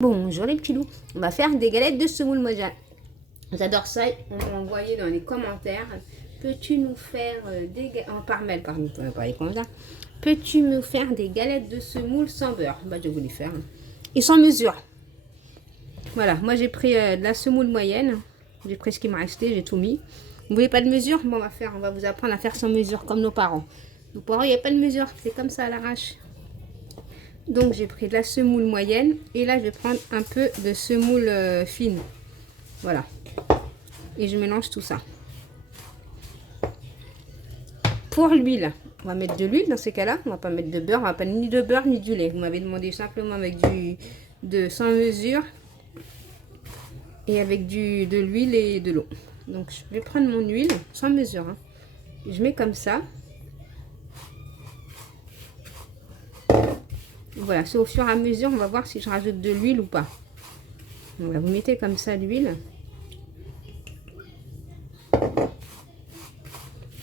Bonjour les petits loups, on va faire des galettes de semoule. Moi j'adore ça, on m'a envoyé dans les commentaires. Peux-tu nous faire des galettes, par mail, pardon, on va parler comme ça. Peux-tu me faire des galettes de semoule sans beurre? Bah je vais vous les faire. Et sans mesure. Voilà, moi j'ai pris de la semoule moyenne. J'ai pris ce qui m'a resté, j'ai tout mis. Vous voulez pas de mesure? Bon, on va vous apprendre à faire sans mesure comme nos parents. Nos parents, il n'y a pas de mesure, c'est comme ça à l'arrache. Donc j'ai pris de la semoule moyenne et là je vais prendre un peu de semoule fine. Voilà. Et je mélange tout ça. Pour l'huile, on va mettre de l'huile dans ces cas-là. On va pas mettre de beurre, on va pas ni de beurre ni du lait. Vous m'avez demandé simplement avec de sans mesure et avec de l'huile et de l'eau. Donc je vais prendre mon huile sans mesure. Hein. Je mets comme ça. Voilà, c'est au fur et à mesure, on va voir si je rajoute de l'huile ou pas. Voilà, vous mettez comme ça l'huile.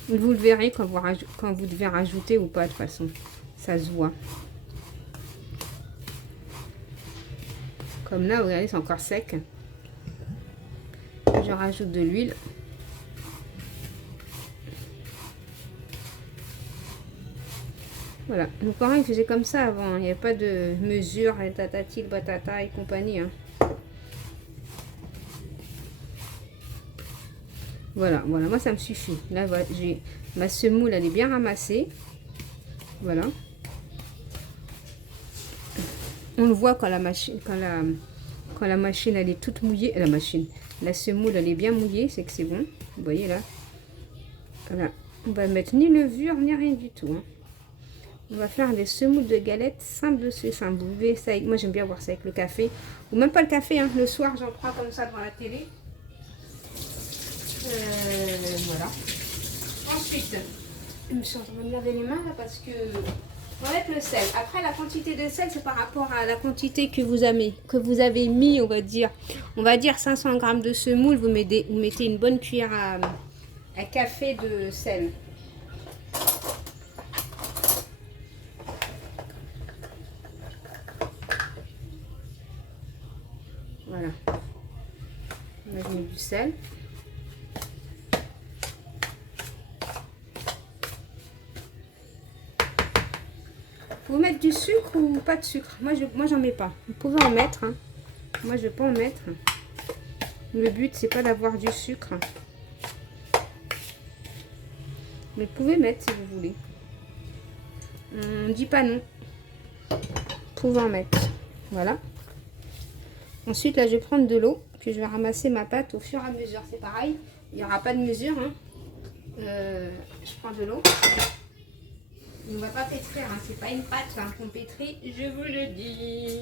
Vous le verrez quand vous devez rajouter ou pas, de toute façon. Ça se voit. Comme là, vous regardez, c'est encore sec. Je rajoute de l'huile. Voilà. Nos parents, ils faisaient comme ça avant. Il n'y avait pas de mesure, et tatati, batata et compagnie. Hein. Voilà, voilà. Moi, ça me suffit. Là, voilà, j'ai ma semoule, elle est bien ramassée. Voilà. On le voit quand la machine, quand la machine, elle est toute mouillée. La semoule, elle est bien mouillée, c'est que c'est bon. Vous voyez là. Voilà. On va mettre ni levure, ni rien du tout. Hein. On va faire des semoules de galettes simples de ce simple. Vous buvez ça avec, moi j'aime bien boire ça avec le café. Ou même pas le café, hein. Le soir j'en prends comme ça devant la télé. Voilà. Ensuite, je suis en train de me laver les mains là parce que on va mettre le sel. Après la quantité de sel c'est par rapport à la quantité que vous avez mis, on va dire 500 g de semoule. Vous mettez une bonne cuillère à café de sel. Voilà. On va mettre du sel. Vous mettre du sucre ou pas de sucre? Moi, j'en mets pas. Vous pouvez en mettre. Hein. Moi, je vais pas en mettre. Le but, c'est pas d'avoir du sucre. Mais vous pouvez mettre si vous voulez. On dit pas non. Vous pouvez en mettre. Voilà. Ensuite, là, je vais prendre de l'eau. Puis, je vais ramasser ma pâte au fur et à mesure. C'est pareil. Il n'y aura pas de mesure. Hein. Je prends de l'eau. On ne va pas pétrir. Hein. C'est pas une pâte hein, qu'on pétrit. Je vous le dis.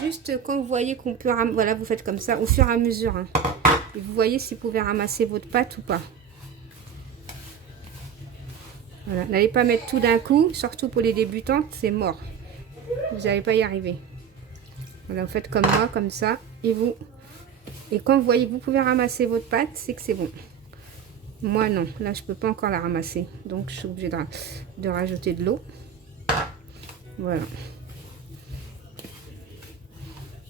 Juste quand vous voyez qu'on peut ramasser. Voilà, vous faites comme ça au fur et à mesure. Hein. Et vous voyez si vous pouvez ramasser votre pâte ou pas. Voilà. N'allez pas mettre tout d'un coup. Surtout pour les débutantes, c'est mort. Vous n'allez pas y arriver. Voilà, vous faites comme moi, comme ça. Et quand vous voyez que vous pouvez ramasser votre pâte, c'est que c'est bon. Moi, non. Là, je peux pas encore la ramasser. Donc, je suis obligée de rajouter de l'eau. Voilà.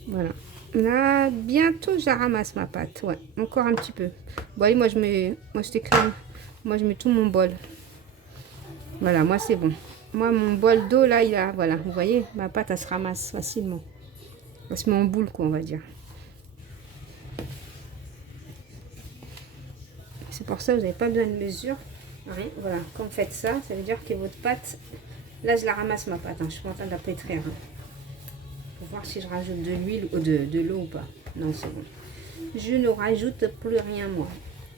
Voilà. Là, bientôt, je la ramasse, ma pâte. Ouais, encore un petit peu. Vous voyez, moi, je mets tout mon bol. Voilà, moi, c'est bon. Moi, mon bol d'eau, là, il a... Voilà, vous voyez, ma pâte, elle se ramasse facilement. Elle se met en boule, quoi, on va dire. C'est pour ça que vous n'avez pas besoin de mesure. Rien. Voilà, quand vous faites ça, ça veut dire que votre pâte... Là, je la ramasse, ma pâte. Hein. Je suis pas en train de la pétrir. Hein. Pour voir si je rajoute de l'huile ou de l'eau ou pas. Non, c'est bon. Je ne rajoute plus rien, moi.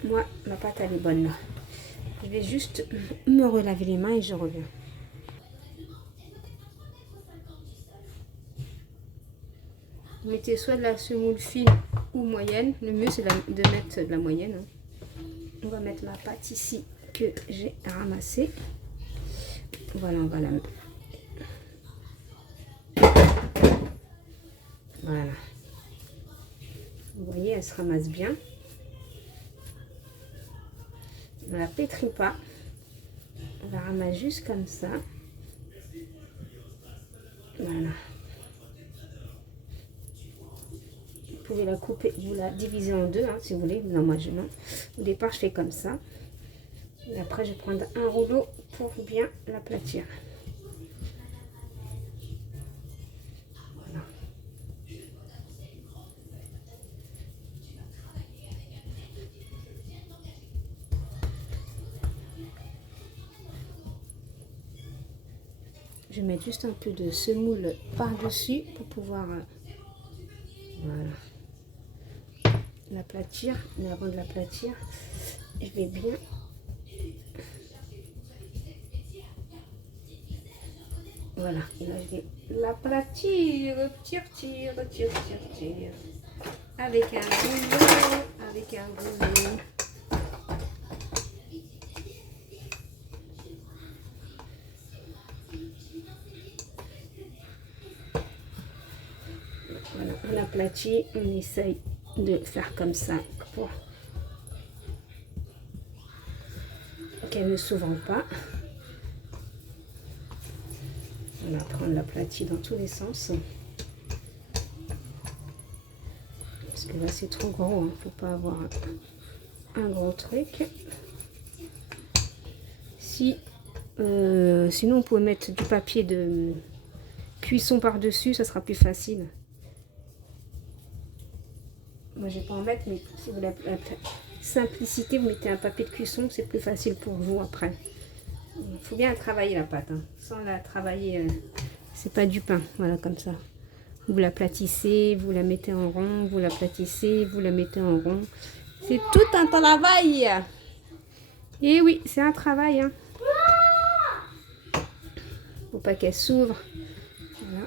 Moi, ma pâte, elle est bonne, là. Je vais juste me relaver les mains et je reviens. Vous mettez soit de la semoule fine ou moyenne. Le mieux, c'est de mettre de la moyenne. Hein. On va mettre ma pâte ici que j'ai ramassée. Voilà, on va la mettre. Voilà. Vous voyez, elle se ramasse bien. On ne la pétrit pas. On la ramasse juste comme ça. Voilà. Vous pouvez la couper, vous la diviser en deux, hein, si vous voulez. Non, moi je non. Au départ, je fais comme ça. Et après, je vais prendre un rouleau pour bien l'aplatir. Voilà. Je vais mettre juste un peu de semoule par-dessus pour pouvoir voilà, l'aplatir. Mais avant de l'aplatir, je vais bien voilà, et là je vais l'aplatir, tire, avec un rouleau, Voilà, on aplatit, on essaye de faire comme ça pour qu'elle ne s'ouvre pas. On va prendre l'aplati dans tous les sens. Parce que là c'est trop gros, hein. Faut pas avoir un gros truc. Si, sinon on peut mettre du papier de cuisson par-dessus, ça sera plus facile. Moi je vais pas en mettre, mais si vous voulez la simplicité, vous mettez un papier de cuisson, c'est plus facile pour vous après. Il faut bien travailler la pâte, hein. Sans la travailler, c'est pas du pain, voilà comme ça. Vous l'aplatissez, vous la mettez en rond, vous l'aplatissez, vous la mettez en rond. C'est tout un travail. Et oui, c'est un travail, hein. Faut pas qu'elle s'ouvre. Voilà.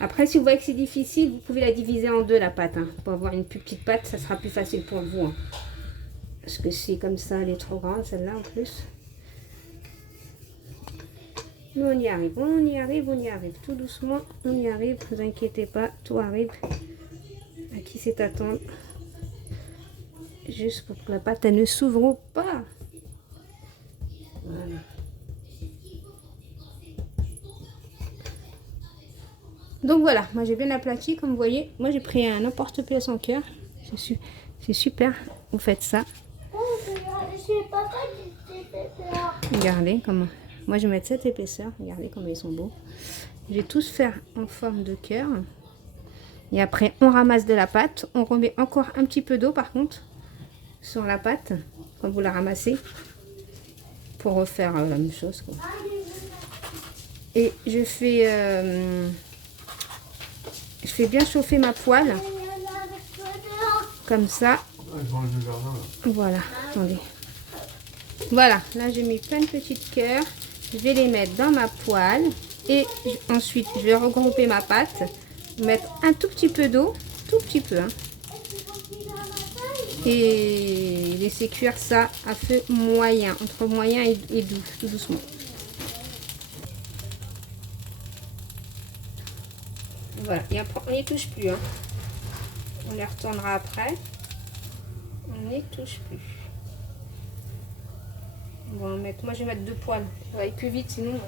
Après, si vous voyez que c'est difficile, vous pouvez la diviser en deux la pâte, hein. Pour avoir une plus petite pâte, ça sera plus facile pour vous, hein. Parce que c'est comme ça, elle est trop grande celle-là en plus. Nous on y arrive, on y arrive, on y arrive. Tout doucement, on y arrive. Ne vous inquiétez pas, tout arrive. À qui c'est attendre. Juste pour que la pâte elle ne s'ouvre pas. Voilà. Donc voilà, moi j'ai bien aplati comme vous voyez. Moi j'ai pris un emporte-pièce en cœur. C'est super, vous faites ça. Regardez comment. Moi je vais mettre cette épaisseur. Regardez comment ils sont beaux. Je vais tous faire en forme de cœur. Et après on ramasse de la pâte. On remet encore un petit peu d'eau par contre sur la pâte quand vous la ramassez. Pour refaire la même chose, quoi. Et je fais bien chauffer ma poêle. Comme ça. Voilà, attendez. Voilà, là j'ai mis plein de petites cœurs. Je vais les mettre dans ma poêle. Et ensuite, je vais regrouper ma pâte. Mettre un tout petit peu d'eau. Tout petit peu, hein. Et laisser cuire ça à feu moyen. Entre moyen et doux, tout doucement. Voilà, et après, on n'y touche plus, hein. On les retournera après. On n'y touche plus. On va en mettre, moi je vais mettre 2 poêles. Ça va aller plus vite, sinon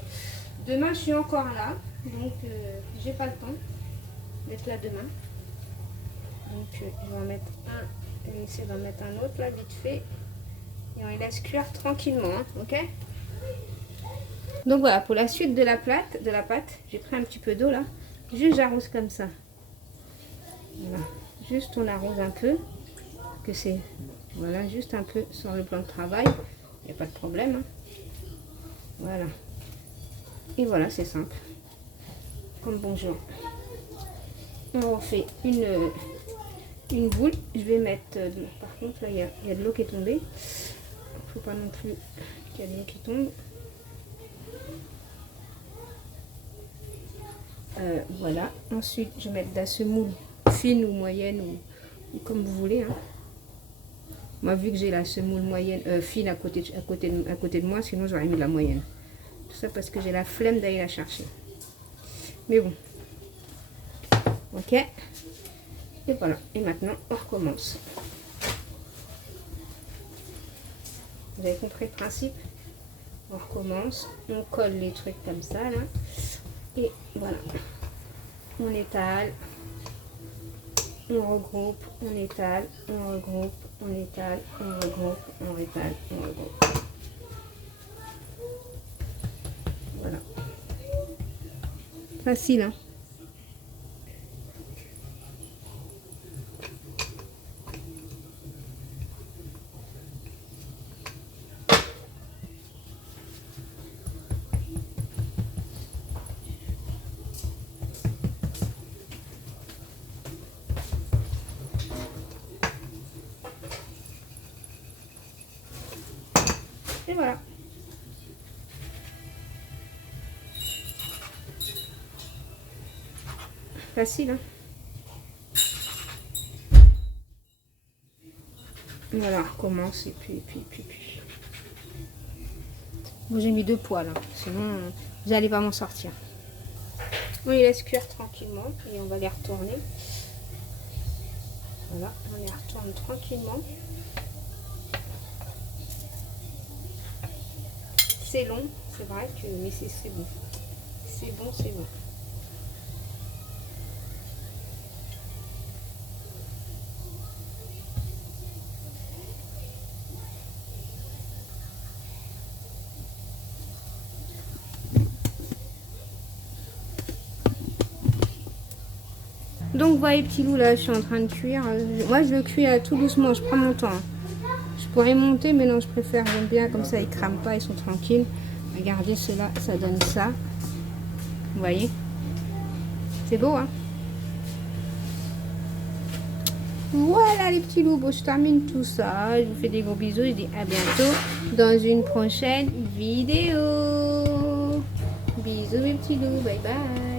demain je suis encore là. Donc j'ai pas le temps d'être là demain. Donc je vais en mettre un. Je vais essayer d'en mettre un autre là vite fait. Et on les laisse cuire tranquillement, hein, ok? Donc voilà, pour la suite de la pâte, j'ai pris un petit peu d'eau là. Juste j'arrose comme ça. Voilà. Juste on arrose un peu. Que c'est. Voilà, juste un peu sur le plan de travail. Il n'y a pas de problème, hein. Voilà. Et voilà, c'est simple. Comme bonjour. On refait une boule. Je vais mettre. Par contre, là, il y a de l'eau qui est tombée. Il ne faut pas non plus qu'il y ait de l'eau qui tombe. Voilà. Ensuite, je vais mettre de la semoule fine ou moyenne ou comme vous voulez, hein. Moi, vu que j'ai la semoule moyenne, fine à côté de moi, sinon j'aurais mis de la moyenne. Tout ça parce que j'ai la flemme d'aller la chercher. Mais bon. Ok. Et voilà. Et maintenant, on recommence. Vous avez compris le principe? On recommence. On colle les trucs comme ça, là. Et voilà. on étale, on regroupe, on étale, on regroupe, on étale, on regroupe, on étale, on regroupe. Voilà. Facile, hein? Et voilà. Facile, hein? Voilà, on recommence et puis. Bon, j'ai mis 2 poils, hein. Sinon vous n'allez pas m'en sortir. On les laisse cuire tranquillement et on va les retourner. Voilà, on les retourne tranquillement. C'est long, c'est vrai que, mais c'est bon. C'est bon, c'est bon. Donc voilà les petits loups, là je suis en train de cuire. Moi je le cuis tout doucement, je prends mon temps. Je pourrais monter mais non, je préfère, j'aime bien comme ça, ils crament pas, ils sont tranquilles. Regardez cela, ça donne ça. Vous voyez? C'est beau, hein? Voilà les petits loups, bon, je termine tout ça. Je vous fais des gros bisous, je dis à bientôt dans une prochaine vidéo. Bisous mes petits loups, bye bye.